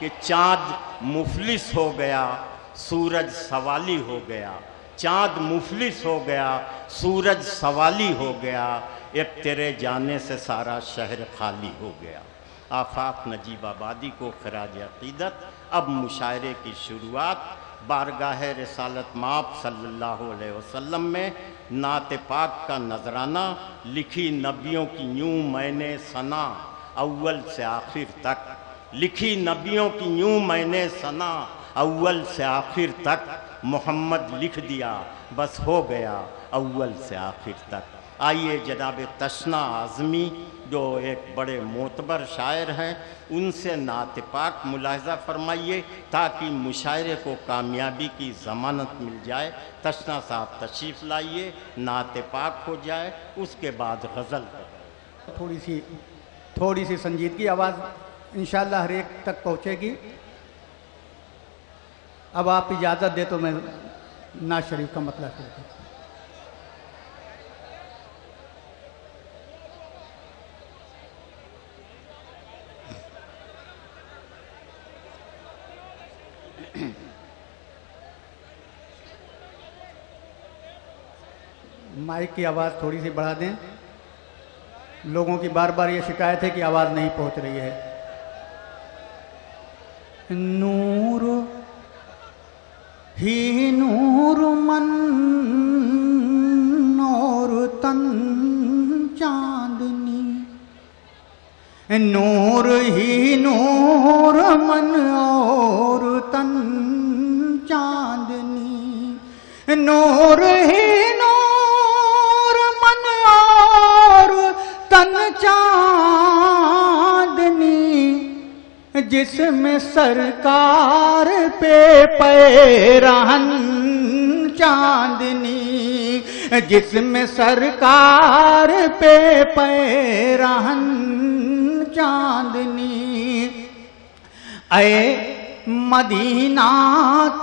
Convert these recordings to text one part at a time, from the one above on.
کہ چاند مفلس ہو گیا سورج سوالی ہو گیا، چاند مفلس ہو گیا سورج سوالی ہو گیا، ایک تیرے جانے سے سارا شہر خالی ہو گیا۔ آفاق نجیب آبادی کو خراج عقیدت۔ اب مشاعرے کی شروعات بارگاہ رسالت مآب صلی اللہ علیہ وسلم میں نعت پاک کا نذرانہ، لکھی نبیوں کی یوں میں نے ثنا اول سے آخر تک، لکھی نبیوں کی یوں میں نے ثنا اول سے آخر تک، محمد لکھ دیا بس ہو گیا اول سے آخر تک۔ آئیے جناب تشنا اعظمی جو ایک بڑے معتبر شاعر ہیں، ان سے نعت پاک ملاحظہ فرمائیے تاکہ مشاعرے کو کامیابی کی ضمانت مل جائے۔ تشنا صاحب تشریف لائیے، نعت پاک ہو جائے، اس کے بعد غزل۔ تھوڑی سی سنجیدگی، آواز انشاءاللہ ہر ایک تک پہنچے گی۔ اب آپ اجازت دے تو میں نعت شریف کا مطلب کرتا ہوں۔ مائک کی آواز تھوڑی سی بڑھا دیں، لوگوں کی بار بار یہ شکایت ہے کہ آواز نہیں پہنچ رہی ہے۔ نور ہی نور من اور تن چاندنی، نور ہی نور من اور تن چاندنی، نور ہی تن چاندنی، جس میں سرکار پہ پیرہن چاندنی، جس میں سرکار پہ پیرہن چاندنی۔ اے مدینہ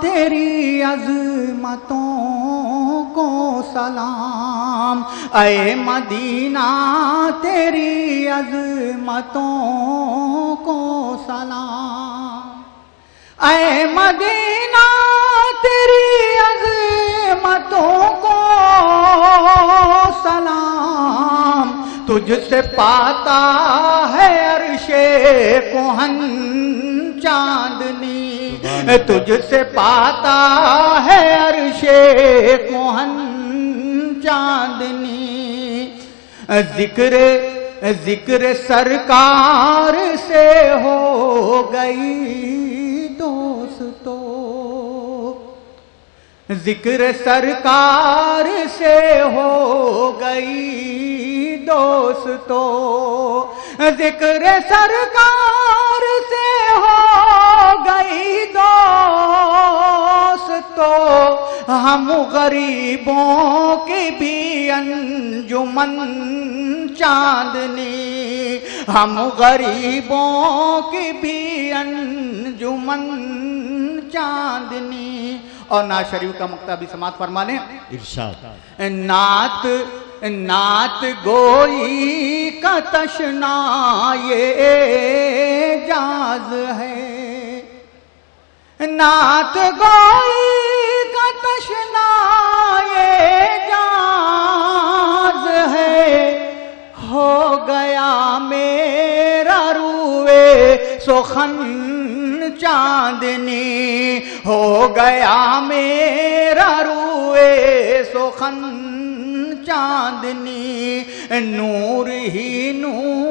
تیری عظمتوں کو سلام، اے مدینہ تیری عظمتوں کو سلام، اے مدینہ تیری عظمتوں کو سلام، تجھ سے پاتا ہے عرش کوہن چاندنی، تجھ سے پاتا ہے عرش کوہن چاندنی۔ ذکر سرکار سے ہو گئی دوستو، ذکر سرکار سے ہو گئی دوستو، ذکر سرکار سے ہو گئی دوستو، ہم غریبوں کی بھی انجمن چاندنی، ہم غریبوں کی بھی انجمن چاندنی۔ اور نعت شریف کا مقطع بھی سماعت فرما لیں۔ ارشاد۔ نعت گوئی کا تشنا یہ اعجاز ہے، نعت گوئی کا تشنا یہ اعجاز ہے، ہو گیا میرا روئے سخن چاندنی، ہو گیا میرا روئے سخن چاندنی، نور ہی نور